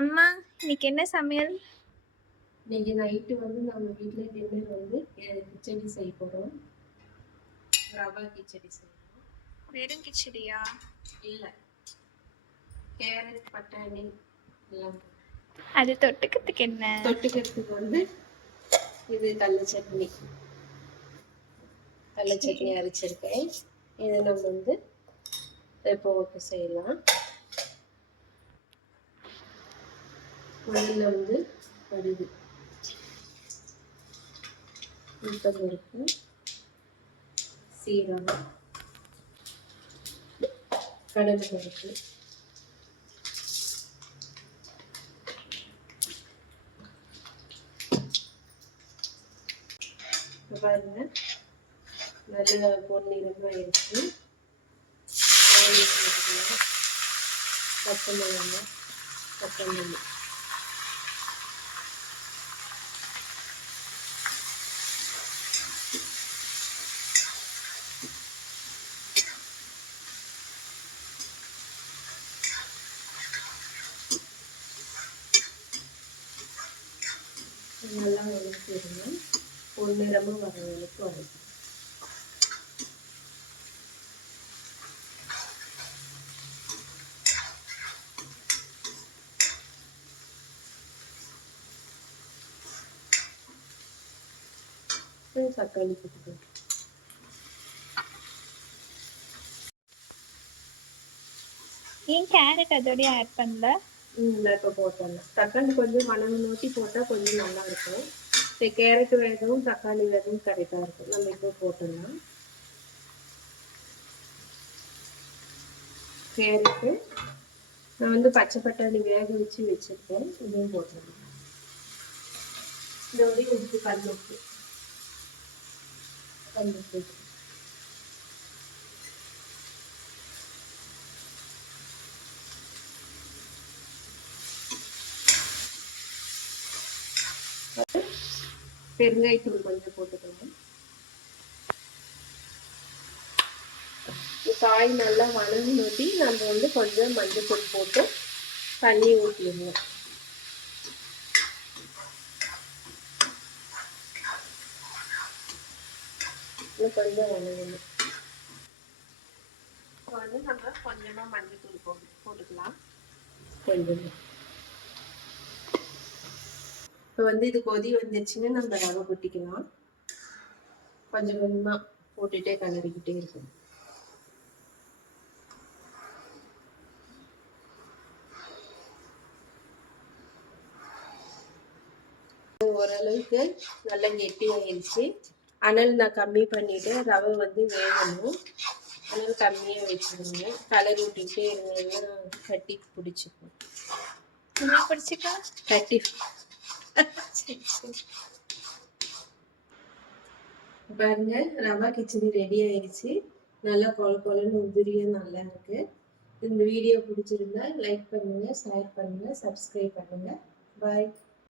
அம்மா இன்னைக்கு என்ன சமையல்? இன்னைக்கு நைட்டு வந்து நம்ம வீட்டில் டின்னர் வந்து கிச்சடி செய்ய போகிறோம். ரவா கிச்சடி செய்யணும். வெறும் கிச்சடியா? இல்லை, கேரட் பட்டாணி எல்லாம். அது தொட்டுக்கிறதுக்கு என்ன? தொட்டுக்கிறதுக்கு வந்து இது கடலை சட்னி அரைச்சிருக்கேன். இதை நம்ம வந்து போட்டு செய்யலாம். முதல்ல வந்து கடுகு, உளுத்தம்பருப்பு, சீரகம், கடலைப்பருப்பு, பாருங்க நல்ல பொன்னிறமாக ஆயிடுச்சு. பச்சை மிளகாய், கொத்தமல்லி, நல்லா வதக்கிடுங்க. பொன்னிறமாக வர வரைக்கும் வதக்கணும். தக்காளி போட்டுக்கணும். ஏன் கேரட் அதோடய ஆட் பண்ணல? இல்லை, இப்போ போட்டோம்னா தக்காளி கொஞ்சம் மணம் நோட்டி போட்டால் கொஞ்சம் நல்லா இருக்கும். இப்போ கேரட் வேகவும் தக்காளி வேகவும் கரெக்டாக இருக்கும். நம்ம இப்போ போட்டோம்னா கேரட்டு நான் வந்து பச்சை பட்டாணி வேக வச்சு வச்சுருக்கேன். இதையும் போட்டுருவேன். இதோட உப்பு, கல்லுப்பு பெருங்காயத்தூள் கொஞ்சம் போட்டுக்கணும். காய் நல்லா வணங்கி ஊற்றி நம்ம வந்து கொஞ்சம் மஞ்சள் போட்டு தண்ணி ஊற்றிடணும். கொஞ்சம் வணங்கணும். வந்து நம்ம கொஞ்சமாக மஞ்சள் போட்டுக்கலாம். கொஞ்சம் இப்போ வந்து இது கொதி வந்துச்சுன்னா நம்ம ரவை கொட்டிக்கலாம். கொஞ்சம் கொஞ்சமாக போட்டுகிட்டே கலரிக்கிட்டே இருக்கும். ஓரளவுக்கு நல்லா கெட்டியாகிடுச்சு. அனல் நான் கம்மி பண்ணிவிட்டு ரவை வந்து வேகணும். அனல் கம்மியாக வச்சுருங்க. கலரி விட்டுக்கிட்டே இருந்தீங்கன்னா கட்டி பிடிச்சிக்கும். கட்டி பாருங்க, ரவா கிச்சடி ரெடி ஆயிடுச்சு. நல்லா கொலன்னு உதிரியா நல்லா இருக்கு. இந்த வீடியோ பிடிச்சிருந்தா லைக் பண்ணுங்க, ஷேர் பண்ணுங்க, சப்ஸ்கிரைப் பண்ணுங்க. பாய்.